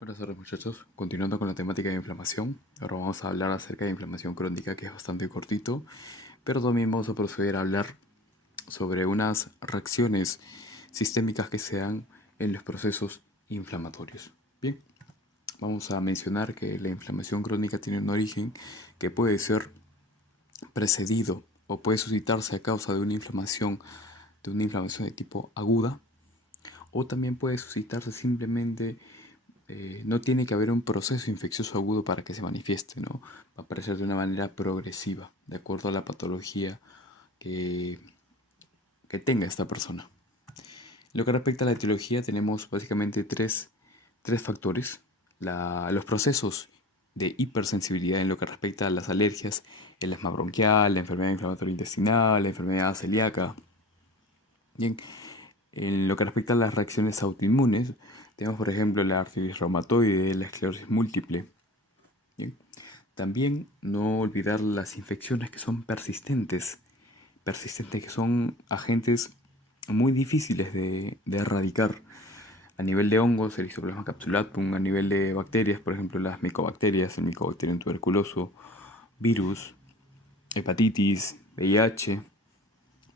Buenas tardes muchachos, continuando con la temática de inflamación, ahora vamos a hablar acerca de inflamación crónica, que es bastante cortito, pero también vamos a proceder a hablar sobre unas reacciones sistémicas que se dan en los procesos inflamatorios. Bien, vamos a mencionar que la inflamación crónica tiene un origen que puede ser precedido o puede suscitarse a causa de una inflamación de tipo aguda, o también puede suscitarse simplemente. No tiene que haber un proceso infeccioso agudo para que se manifieste, ¿no? Va a aparecer de una manera progresiva, de acuerdo a la patología que, que tenga esta persona. En lo que respecta a la etiología, tenemos básicamente tres factores. Los procesos de hipersensibilidad en lo que respecta a las alergias, el asma bronquial, la enfermedad inflamatoria intestinal, la enfermedad celíaca. Bien, en lo que respecta a las reacciones autoinmunes, tenemos por ejemplo la artritis reumatoide, la esclerosis múltiple. Bien. También no olvidar las infecciones que son persistentes que son agentes muy difíciles de erradicar. A nivel de hongos, el Histoplasma capsulatum; a nivel de bacterias, por ejemplo, las micobacterias, el Mycobacterium tuberculoso; virus, hepatitis, VIH,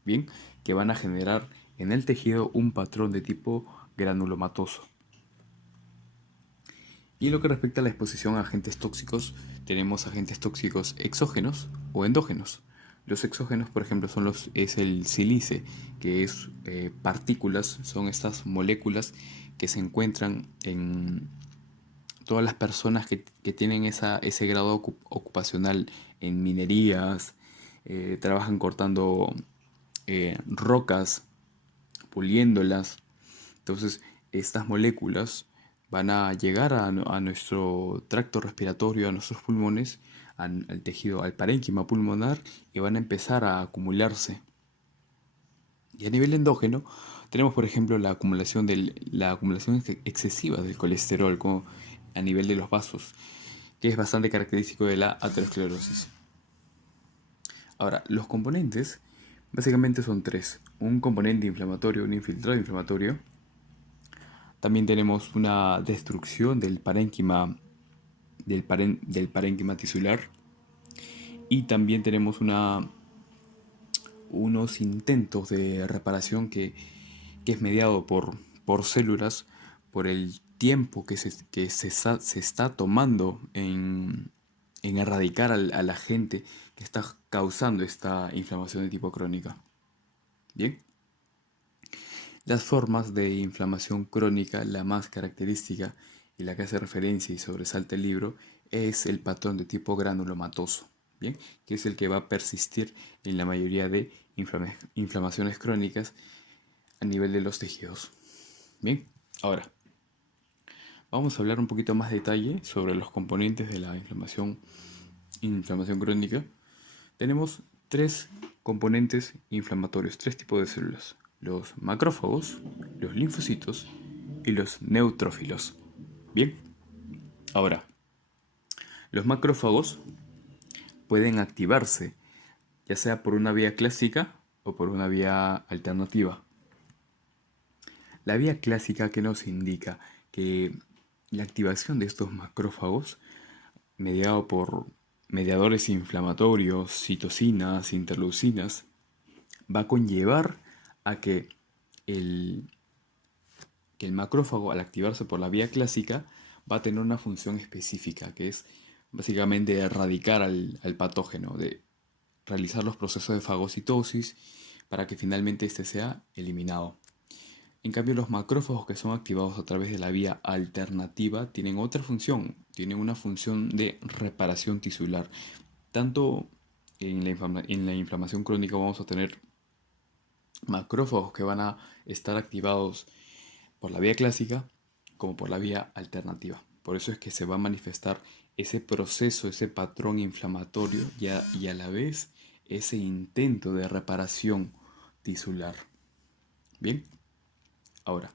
bien, que van a generar en el tejido un patrón de tipo granulomatoso. Y en lo que respecta a la exposición a agentes tóxicos, tenemos agentes tóxicos exógenos o endógenos. Los exógenos, por ejemplo, es el sílice, que es partículas, son estas moléculas que se encuentran en todas las personas que tienen ese grado ocupacional en minerías, trabajan cortando rocas, puliéndolas. Entonces, estas moléculas van a llegar a nuestro tracto respiratorio, a nuestros pulmones, al tejido, al parénquima pulmonar, y van a empezar a acumularse. Y a nivel endógeno, tenemos por ejemplo la acumulación excesiva del colesterol a nivel de los vasos, que es bastante característico de la aterosclerosis. Ahora, los componentes básicamente son tres: un componente inflamatorio, un infiltrado inflamatorio. También tenemos una destrucción del parénquima tisular, y también tenemos unos intentos de reparación que es mediado por células, por el tiempo se está tomando en erradicar al agente que está causando esta inflamación de tipo crónica. Bien. Las formas de inflamación crónica, la más característica y la que hace referencia y sobresalta el libro, es el patrón de tipo granulomatoso, ¿bien? Que es el que va a persistir en la mayoría de inflamaciones crónicas a nivel de los tejidos. Bien, ahora vamos a hablar un poquito más de detalle sobre los componentes de la inflamación crónica. Tenemos tres componentes inflamatorios, tres tipos de células: los macrófagos, los linfocitos y los neutrófilos. Bien, ahora, los macrófagos pueden activarse ya sea por una vía clásica o por una vía alternativa. La vía clásica, que nos indica que la activación de estos macrófagos, mediado por mediadores inflamatorios, citocinas, interleucinas, va a conllevar a el, que el macrófago, al activarse por la vía clásica, va a tener una función específica, que es básicamente erradicar al patógeno, de realizar los procesos de fagocitosis para que finalmente este sea eliminado. En cambio, los macrófagos que son activados a través de la vía alternativa tienen otra función, tienen una función de reparación tisular. Tanto en la inflamación crónica vamos a tener macrófagos que van a estar activados por la vía clásica como por la vía alternativa. Por eso es que se va a manifestar ese proceso, ese patrón inflamatorio y a la vez ese intento de reparación tisular. Bien, ahora,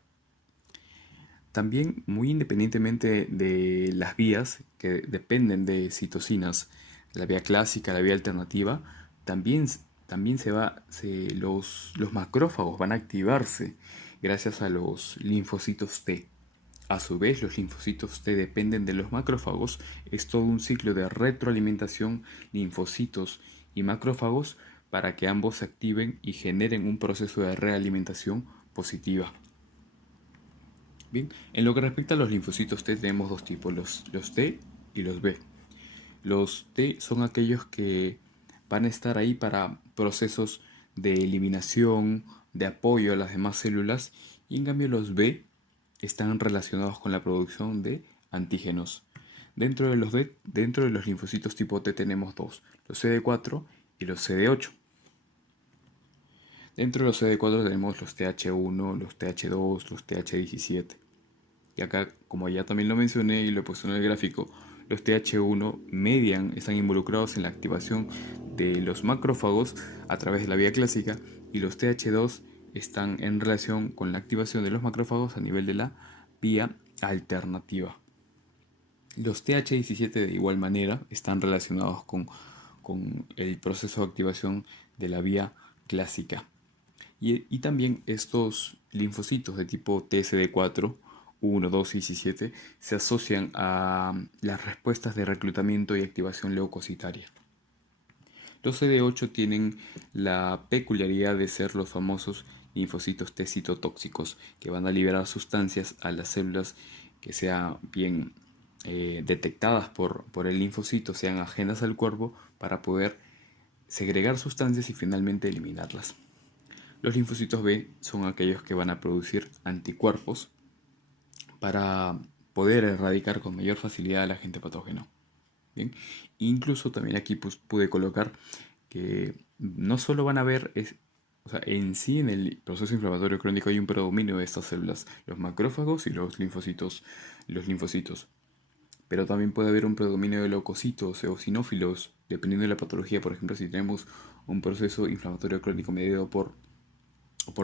también, muy independientemente de las vías que dependen de citocinas, la vía clásica, la vía alternativa, también los macrófagos van a activarse gracias a los linfocitos T. A su vez, los linfocitos T dependen de los macrófagos. Es todo un ciclo de retroalimentación, linfocitos y macrófagos para que ambos se activen y generen un proceso de realimentación positiva. Bien, en lo que respecta a los linfocitos T tenemos dos tipos, los T y los B. Los T son aquellos que van a estar ahí para procesos de eliminación, de apoyo a las demás células, y en cambio los B están relacionados con la producción de antígenos. Dentro de los linfocitos tipo T tenemos dos, los CD4 y los CD8. Dentro de los CD4 tenemos los TH1, los TH2, los TH17. Y acá, como ya también lo mencioné y lo he puesto en el gráfico, los TH1 están involucrados en la activación de los macrófagos a través de la vía clásica, y los TH2 están en relación con la activación de los macrófagos a nivel de la vía alternativa. Los TH17 de igual manera están relacionados con el proceso de activación de la vía clásica. Y también estos linfocitos de tipo TSD4, 1, 2 y 17 se asocian a las respuestas de reclutamiento y activación leucocitaria. Los CD8 tienen la peculiaridad de ser los famosos linfocitos T citotóxicos, que van a liberar sustancias a las células que sean bien detectadas por el linfocito, sean ajenas al cuerpo, para poder segregar sustancias y finalmente eliminarlas. Los linfocitos B son aquellos que van a producir anticuerpos para poder erradicar con mayor facilidad al agente patógeno. Bien, incluso también aquí pude colocar que no solo van a ver, o sea, en sí en el proceso inflamatorio crónico hay un predominio de estas células, los macrófagos y los linfocitos. Pero también puede haber un predominio de leucocitos o eosinófilos, dependiendo de la patología. Por ejemplo, si tenemos un proceso inflamatorio crónico mediado por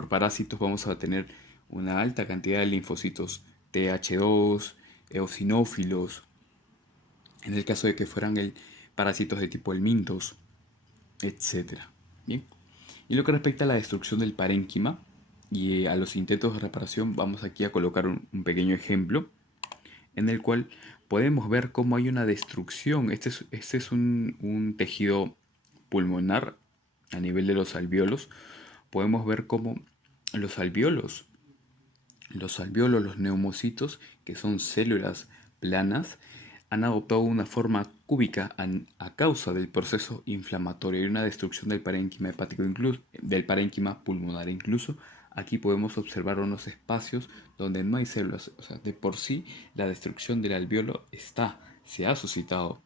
parásitos, vamos a tener una alta cantidad de linfocitos TH2, eosinófilos, en el caso de que fueran parásitos de tipo helmintos, etcétera. Bien. Y lo que respecta a la destrucción del parénquima y a los intentos de reparación, vamos aquí a colocar un pequeño ejemplo en el cual podemos ver cómo hay una destrucción. Este es un tejido pulmonar a nivel de los alvéolos. Podemos ver cómo los alvéolos, los neumocitos, que son células planas, han adoptado una forma cúbica a causa del proceso inflamatorio y una destrucción del parénquima hepático, incluso del parénquima pulmonar. Incluso aquí podemos observar unos espacios donde no hay células. O sea, de por sí la destrucción del alvéolo se ha suscitado.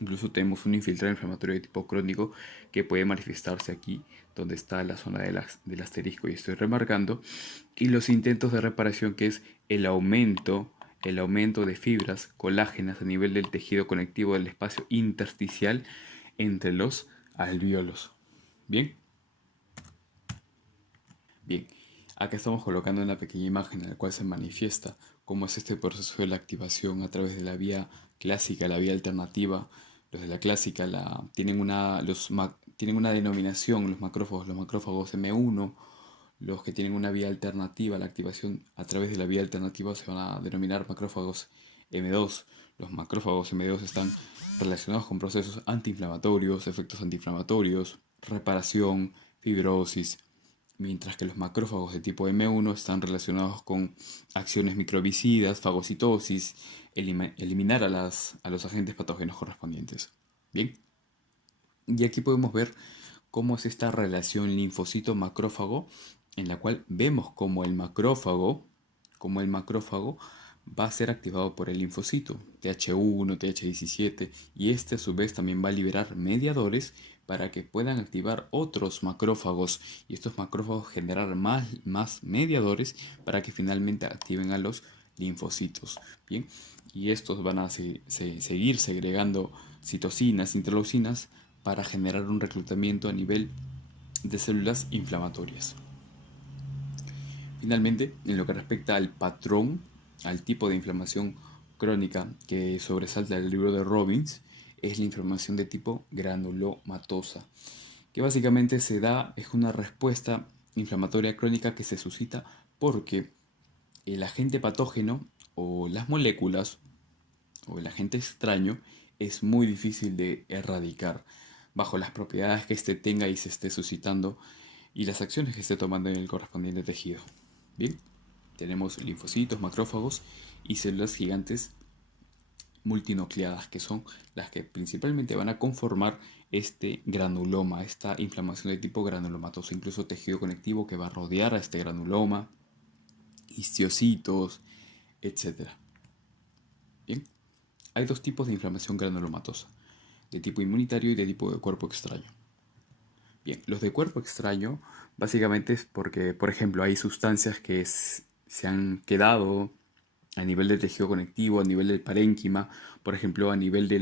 Incluso tenemos un infiltrado inflamatorio de tipo crónico que puede manifestarse aquí, donde está la zona del asterisco y estoy remarcando, y los intentos de reparación, que es el aumento de fibras colágenas a nivel del tejido conectivo del espacio intersticial entre los alvéolos. Bien, bien. Acá estamos colocando una pequeña imagen en la cual se manifiesta cómo es este proceso de la activación a través de la vía clásica, la vía alternativa. Los de la clásica tienen una denominación, los macrófagos M1. Los que tienen una vía alternativa a la activación a través de la vía alternativa se van a denominar macrófagos M2. Los macrófagos M2 están relacionados con procesos antiinflamatorios, efectos antiinflamatorios, reparación, fibrosis, mientras que los macrófagos de tipo M1 están relacionados con acciones microbicidas, fagocitosis, eliminar a los agentes patógenos correspondientes. Bien, y aquí podemos ver cómo es esta relación linfocito-macrófago, en la cual vemos cómo el macrófago va a ser activado por el linfocito TH1, TH17, y este a su vez también va a liberar mediadores para que puedan activar otros macrófagos, y estos macrófagos generar más mediadores para que finalmente activen a los linfocitos. Bien, y estos van a seguir segregando citocinas, interleucinas, para generar un reclutamiento a nivel de células inflamatorias. Finalmente, en lo que respecta al patrón, al tipo de inflamación crónica que sobresalta el libro de Robbins, es la inflamación de tipo granulomatosa, que básicamente es una respuesta inflamatoria crónica que se suscita porque el agente patógeno o las moléculas o el agente extraño es muy difícil de erradicar bajo las propiedades que éste tenga y se esté suscitando y las acciones que esté tomando en el correspondiente tejido. Bien, tenemos linfocitos, macrófagos y células gigantes multinucleadas, que son las que principalmente van a conformar este granuloma, esta inflamación de tipo granulomatosa, incluso tejido conectivo que va a rodear a este granuloma, histocitos, etc. Bien, hay dos tipos de inflamación granulomatosa, de tipo inmunitario y de tipo de cuerpo extraño. Bien, los de cuerpo extraño básicamente es porque, por ejemplo, hay sustancias que se han quedado a nivel del tejido conectivo, a nivel del parénquima, por ejemplo, a nivel de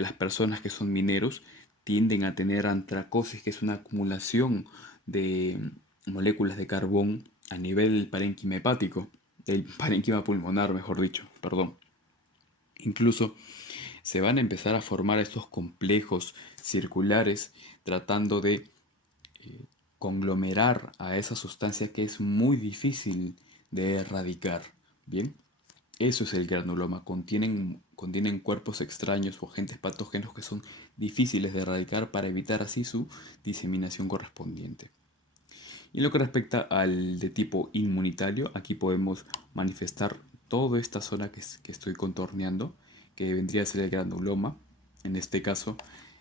las personas que son mineros, tienden a tener antracosis, que es una acumulación de moléculas de carbón a nivel del parénquima hepático, del parénquima pulmonar, mejor dicho, perdón. Incluso se van a empezar a formar estos complejos circulares tratando de conglomerar a esa sustancia que es muy difícil de erradicar. Bien, eso es el granuloma. Contienen cuerpos extraños o agentes patógenos que son difíciles de erradicar para evitar así su diseminación correspondiente. Y en lo que respecta al de tipo inmunitario, aquí podemos manifestar toda esta zona que estoy contorneando, que vendría a ser el granuloma. En este caso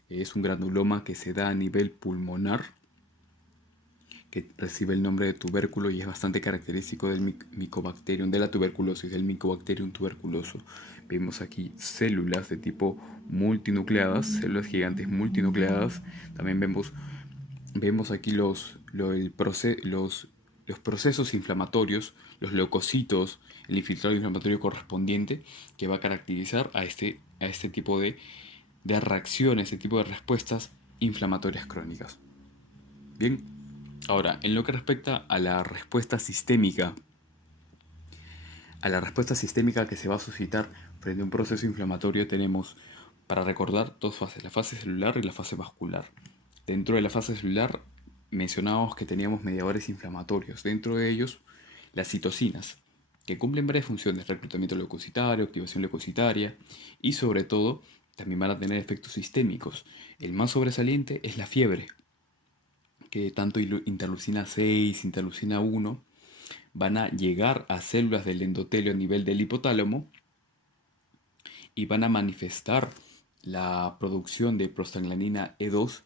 es un granuloma que se da a nivel pulmonar, que recibe el nombre de tubérculo y es bastante característico del Mycobacterium, de la tuberculosis, del Mycobacterium tuberculoso. Vemos aquí células de tipo multinucleadas, células gigantes multinucleadas. También vemos aquí los procesos inflamatorios, los leucocitos, el infiltrado inflamatorio correspondiente que va a caracterizar a este tipo de reacciones, este tipo de respuestas inflamatorias crónicas. Bien, ahora, en lo que respecta a la respuesta sistémica que se va a suscitar frente a un proceso inflamatorio, tenemos, para recordar, dos fases, la fase celular y la fase vascular. Dentro de la fase celular mencionábamos que teníamos mediadores inflamatorios, dentro de ellos las citocinas, que cumplen varias funciones, reclutamiento leucocitario, activación leucocitaria y sobre todo también van a tener efectos sistémicos. El más sobresaliente es la fiebre, que tanto interleucina 6, interleucina 1 van a llegar a células del endotelio a nivel del hipotálamo y van a manifestar la producción de prostaglandina E2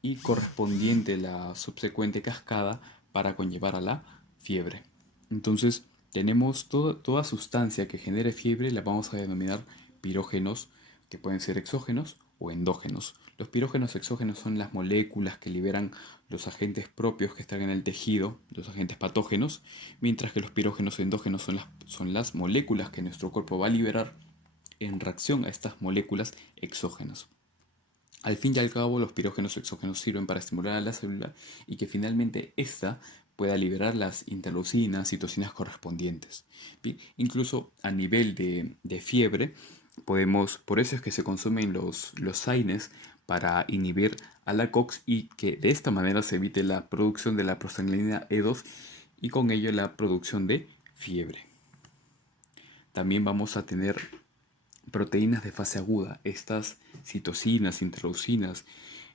y correspondiente la subsecuente cascada para conllevar a la fiebre. Entonces, tenemos toda sustancia que genere fiebre, la vamos a denominar pirógenos, que pueden ser exógenos o endógenos. Los pirógenos exógenos son las moléculas que liberan los agentes propios que están en el tejido, los agentes patógenos, mientras que los pirógenos endógenos son las moléculas que nuestro cuerpo va a liberar en reacción a estas moléculas exógenas. Al fin y al cabo, los pirógenos exógenos sirven para estimular a la célula y que finalmente ésta pueda liberar las interleucinas, citocinas correspondientes. Bien, incluso a nivel de fiebre, por eso es que se consumen los SAINES para inhibir a la COX y que de esta manera se evite la producción de la prostaglandina E2 y con ello la producción de fiebre. También vamos a tener proteínas de fase aguda, estas citocinas, interleucinas,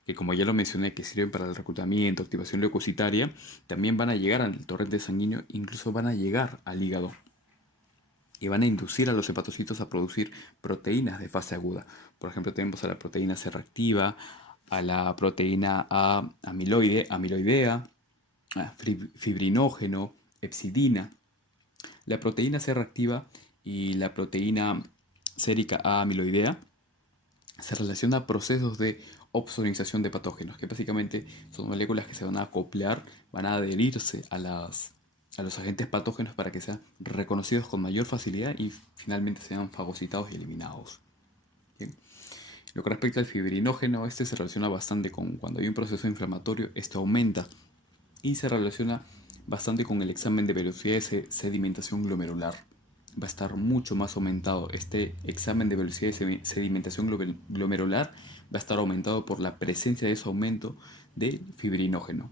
que como ya lo mencioné, que sirven para el reclutamiento, activación leucocitaria, también van a llegar al torrente sanguíneo, incluso van a llegar al hígado y van a inducir a los hepatocitos a producir proteínas de fase aguda. Por ejemplo, tenemos a la proteína C reactiva, a la proteína A amiloidea, a fibrinógeno, epsidina. La proteína C reactiva y la proteína sérica A amiloidea se relaciona a procesos de opsonización de patógenos, que básicamente son moléculas que se van a acoplar, van a adherirse a los agentes patógenos para que sean reconocidos con mayor facilidad y finalmente sean fagocitados y eliminados. Bien. Lo que respecta al fibrinógeno, este se relaciona bastante con cuando hay un proceso inflamatorio, esto aumenta y se relaciona bastante con el examen de velocidad de sedimentación glomerular. Va a estar mucho más aumentado. Este examen de velocidad de sedimentación glomerular va a estar aumentado por la presencia de ese aumento de fibrinógeno.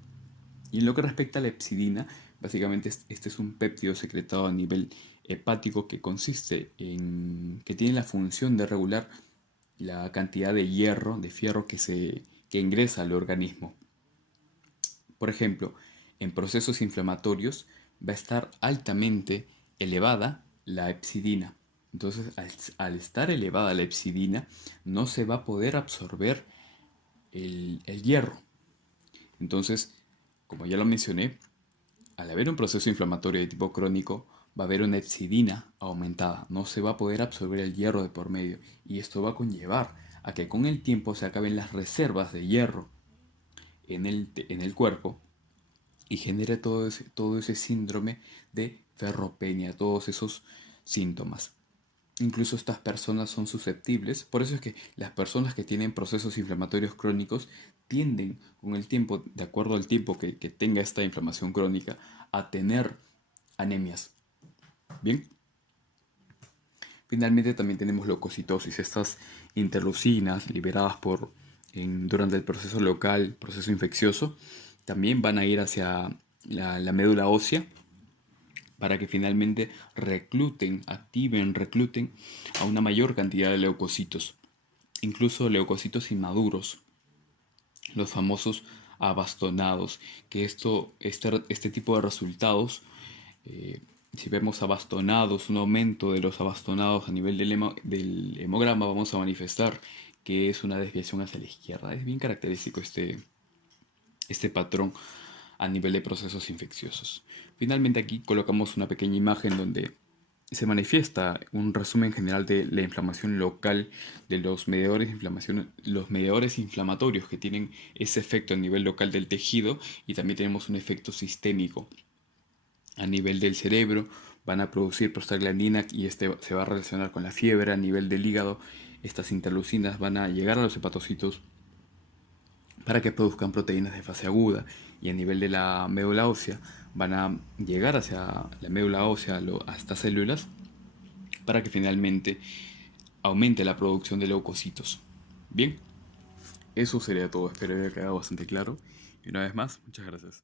Y en lo que respecta a la epsidina, básicamente este es un péptido secretado a nivel hepático que tiene la función de regular la cantidad de hierro, de fierro que ingresa al organismo. Por ejemplo, en procesos inflamatorios va a estar altamente elevada la hepcidina. Entonces, al estar elevada la hepcidina, no se va a poder absorber el hierro. Entonces, como ya lo mencioné, al haber un proceso inflamatorio de tipo crónico, va a haber una hepcidina aumentada. No se va a poder absorber el hierro de por medio. Y esto va a conllevar a que con el tiempo se acaben las reservas de hierro en el cuerpo y genere todo ese síndrome de ferropenia, todos esos síntomas. Incluso estas personas son susceptibles, por eso es que las personas que tienen procesos inflamatorios crónicos tienden con el tiempo, de acuerdo al tiempo que tenga esta inflamación crónica, a tener anemias. Bien, finalmente también tenemos leucocitosis, estas interleucinas liberadas durante el proceso local, proceso infeccioso, también van a ir hacia la médula ósea para que finalmente recluten a una mayor cantidad de leucocitos, incluso leucocitos inmaduros, los famosos abastonados, que este tipo de resultados, eh, si vemos abastonados, un aumento de los abastonados a nivel del hemograma, vamos a manifestar que es una desviación hacia la izquierda. Es bien característico este patrón a nivel de procesos infecciosos. Finalmente aquí colocamos una pequeña imagen donde se manifiesta un resumen general de la inflamación local, de los mediadores inflamatorios que tienen ese efecto a nivel local del tejido, y también tenemos un efecto sistémico a nivel del cerebro. Van a producir prostaglandina y este se va a relacionar con la fiebre. A nivel del hígado, estas interleucinas van a llegar a los hepatocitos para que produzcan proteínas de fase aguda, y a nivel de la médula ósea van a llegar hacia la médula ósea a estas células para que finalmente aumente la producción de leucocitos. Bien, eso sería todo, espero que haya quedado bastante claro y una vez más, muchas gracias.